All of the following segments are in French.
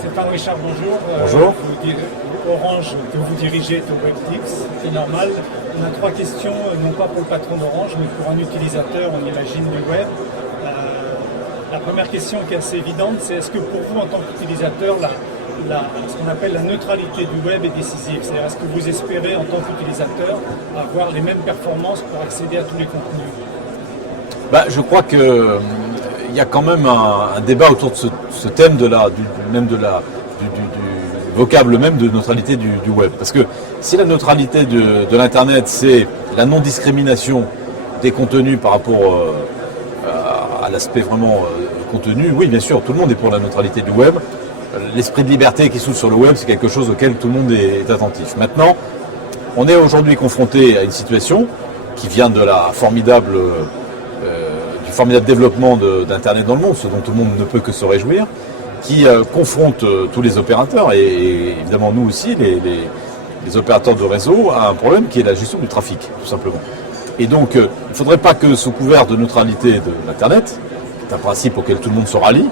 Stéphane Richard, bonjour. Bonjour. Orange, que vous dirigez, est au WebTix, c'est normal. On a trois questions, non pas pour le patron d'Orange, mais pour un utilisateur, on imagine, du web. La première question qui est assez évidente, c'est est-ce que pour vous, en tant qu'utilisateur, ce qu'on appelle la neutralité du web est décisive? C'est-à-dire, est-ce que vous espérez, en tant qu'utilisateur, avoir les mêmes performances pour accéder à tous les contenus? Je crois qu'il y a quand même un débat autour de ce thème du vocable même de neutralité du web. Parce que si la neutralité de l'Internet, c'est la non-discrimination des contenus par rapport à l'aspect vraiment contenu, oui, bien sûr, tout le monde est pour la neutralité du web. L'esprit de liberté qui s'ouvre sur le web, c'est quelque chose auquel tout le monde est attentif. Maintenant, on est aujourd'hui confronté à une situation qui vient de du formidable développement d'Internet dans le monde, ce dont tout le monde ne peut que se réjouir, qui confronte tous les opérateurs, et évidemment nous aussi, les opérateurs de réseau, à un problème qui est la gestion du trafic, tout simplement. Et donc, il ne faudrait pas que, sous couvert de neutralité de l'Internet, qui est un principe auquel tout le monde se rallie,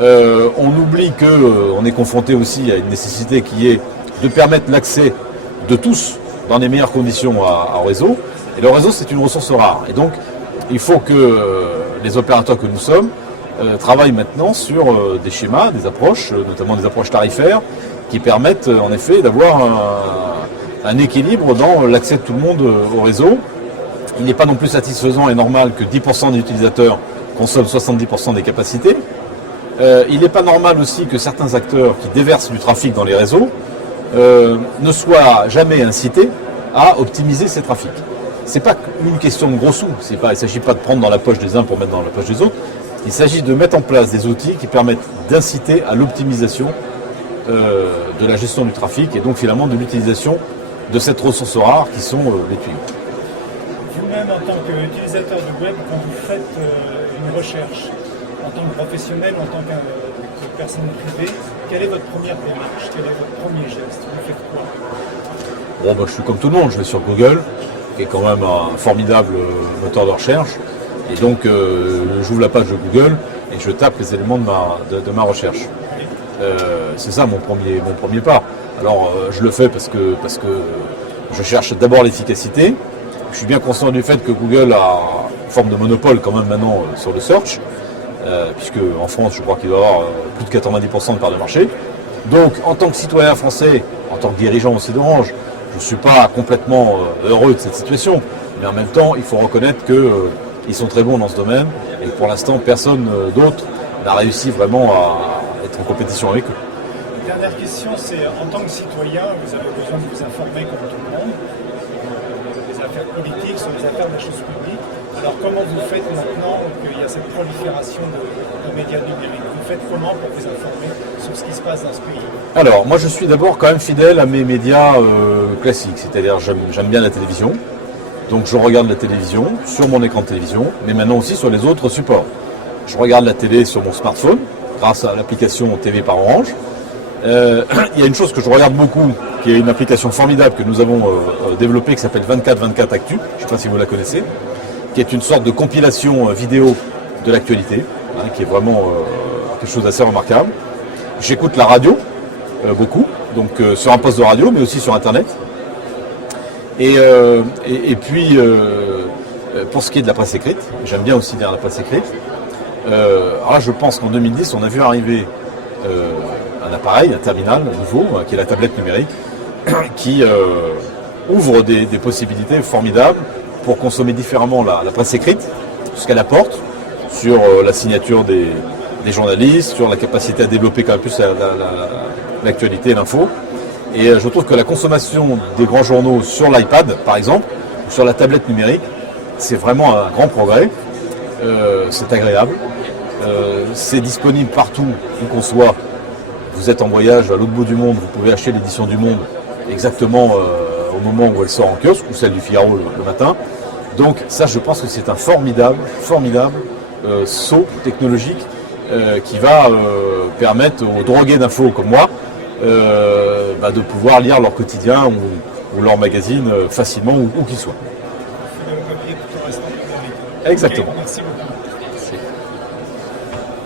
on oublie qu'on est confronté aussi à une nécessité qui est de permettre l'accès de tous dans les meilleures conditions au réseau. Et le réseau, c'est une ressource rare. Et donc, il faut que les opérateurs que nous sommes travaillent maintenant sur des schémas, des approches, notamment des approches tarifaires, qui permettent en effet d'avoir un équilibre dans l'accès de tout le monde au réseau. Il n'est pas non plus satisfaisant et normal que 10% des utilisateurs consomment 70% des capacités. Il n'est pas normal aussi que certains acteurs qui déversent du trafic dans les réseaux ne soient jamais incités à optimiser ces trafics. Ce n'est pas une question de gros sous, il ne s'agit pas de prendre dans la poche des uns pour mettre dans la poche des autres, il s'agit de mettre en place des outils qui permettent d'inciter à l'optimisation de la gestion du trafic et donc finalement de l'utilisation de cette ressource rare qui sont les tuyaux. Vous-même, en tant qu'utilisateur du web, quand vous faites une recherche, en tant que professionnel, en tant que personne privée, quelle est votre première démarche? Quel est votre premier geste? Vous faites quoi? Je suis comme tout le monde, je vais sur Google, qui est quand même un formidable moteur de recherche. Et donc, j'ouvre la page de Google et je tape les éléments de ma recherche. C'est ça mon premier pas. Alors, je le fais parce que je cherche d'abord l'efficacité. Je suis bien conscient du fait que Google a une forme de monopole quand même maintenant sur le search, puisque en France, je crois qu'il doit y avoir plus de 90% de part de marché. Donc, en tant que citoyen français, en tant que dirigeant aussi d'Orange, je ne suis pas complètement heureux de cette situation, mais en même temps, il faut reconnaître qu'ils sont très bons dans ce domaine et que pour l'instant, personne d'autre n'a réussi vraiment à être en compétition avec eux. Dernière question, c'est en tant que citoyen, vous avez besoin de vous informer comme tout le monde, sur les affaires politiques, sur les affaires de la chose publique. Alors comment vous faites maintenant qu'il y a cette prolifération de médias numériques? Vous faites comment pour vous informer sur ce qui se passe dans ce pays? Alors, moi je suis d'abord quand même fidèle à mes médias classiques, c'est-à-dire j'aime bien la télévision, donc je regarde la télévision sur mon écran de télévision, mais maintenant aussi sur les autres supports. Je regarde la télé sur mon smartphone, grâce à l'application TV par Orange. Il y a une chose que je regarde beaucoup, qui est une application formidable que nous avons développée, qui s'appelle 24/24 Actu, je ne sais pas si vous la connaissez, qui est une sorte de compilation vidéo de l'actualité, qui est vraiment quelque chose d'assez remarquable. J'écoute la radio, beaucoup, donc sur un poste de radio, mais aussi sur Internet. Et puis, pour ce qui est de la presse écrite, j'aime bien aussi lire la presse écrite. Alors là, je pense qu'en 2010, on a vu arriver un appareil, un terminal nouveau, qui est la tablette numérique, qui ouvre des possibilités formidables pour consommer différemment la presse écrite, ce qu'elle apporte sur la signature des journalistes, sur la capacité à développer quand même plus l'actualité et l'info. Et je trouve que la consommation des grands journaux sur l'iPad, par exemple, ou sur la tablette numérique, c'est vraiment un grand progrès. C'est agréable. C'est disponible partout où qu'on soit. Vous êtes en voyage à l'autre bout du monde, vous pouvez acheter l'édition du Monde exactement au moment où elle sort en kiosque, ou celle du Figaro le matin. Donc ça, je pense que c'est un formidable saut technologique qui va permettre aux drogués d'infos comme moi de pouvoir lire leur quotidien ou leur magazine facilement où qu'ils soient. Le papier tout en restant numérique. Exactement. Okay, merci beaucoup.